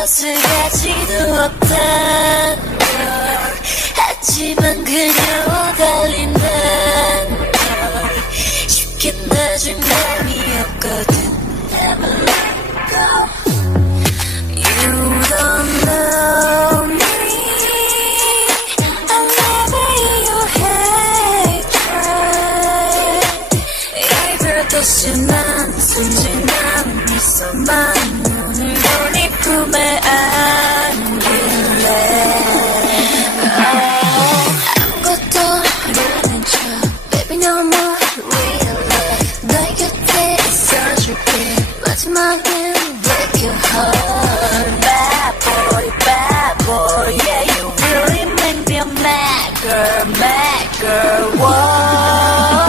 것을 가지도 없다 하지만 그녀와 달린다 쉽게 놔줄 마음이 없거든 Never let go You don't know me I never your hatred 입을도 심한 순진한 미소만 오늘도 네 품에 안길래 아무것도 모르는 척 Baby no more real love 너의 곁에 있어줄게 마지막엔 break your heart Bad boy, yeah you really make me a mad girl, whoa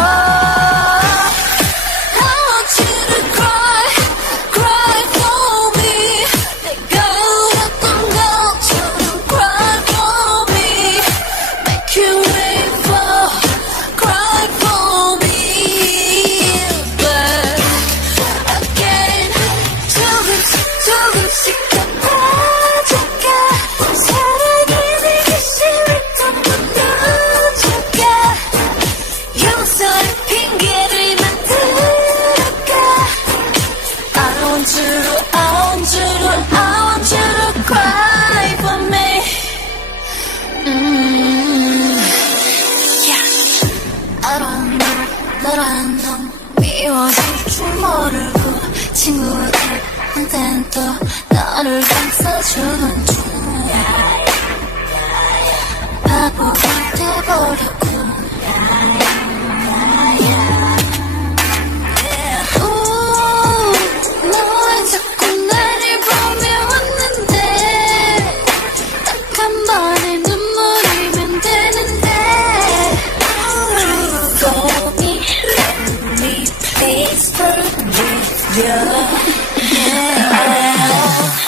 I want you to cry for me. Yeah. I don't know, 너란 넌 미워질 줄 모르고 친구들한텐 또 너를 감싸주는 중 바보가 돼버렸고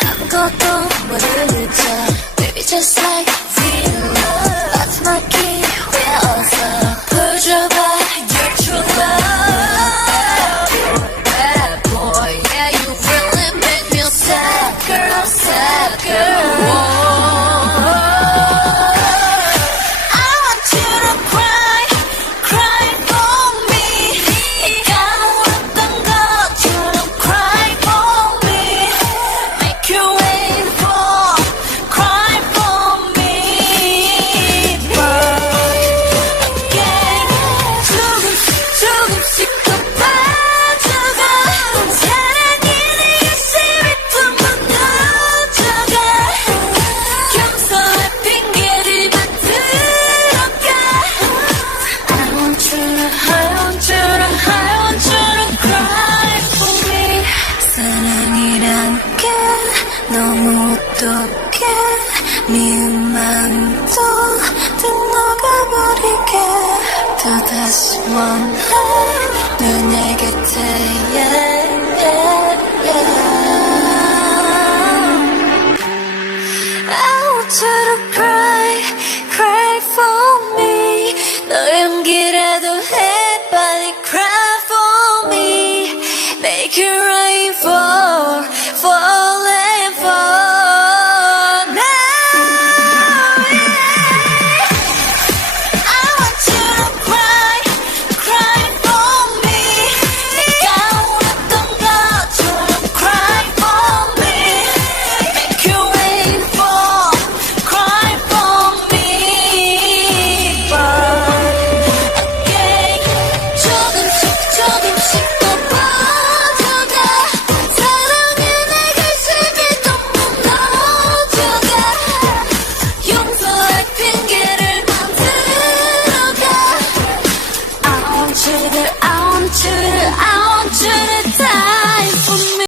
아무것도 모르는 척 Baby just like real love 마지막이 외워서 보여줘봐 your true love Bad boy, yeah you really make me a sad girl Whoa. I want you to cry for me 까먹었던 것처럼 cry for me Make you wait for cry for me But again 조금씩 더 빠져가 사랑이 내 가슴에 뿜어 넣어줘가 경솔한 핑계를 만들어가 I want you to cry for me 사랑이란 게 너무 어떡해 미운 마음도 뜯어가버리게 또다시 원해 너의 곁에 I want you to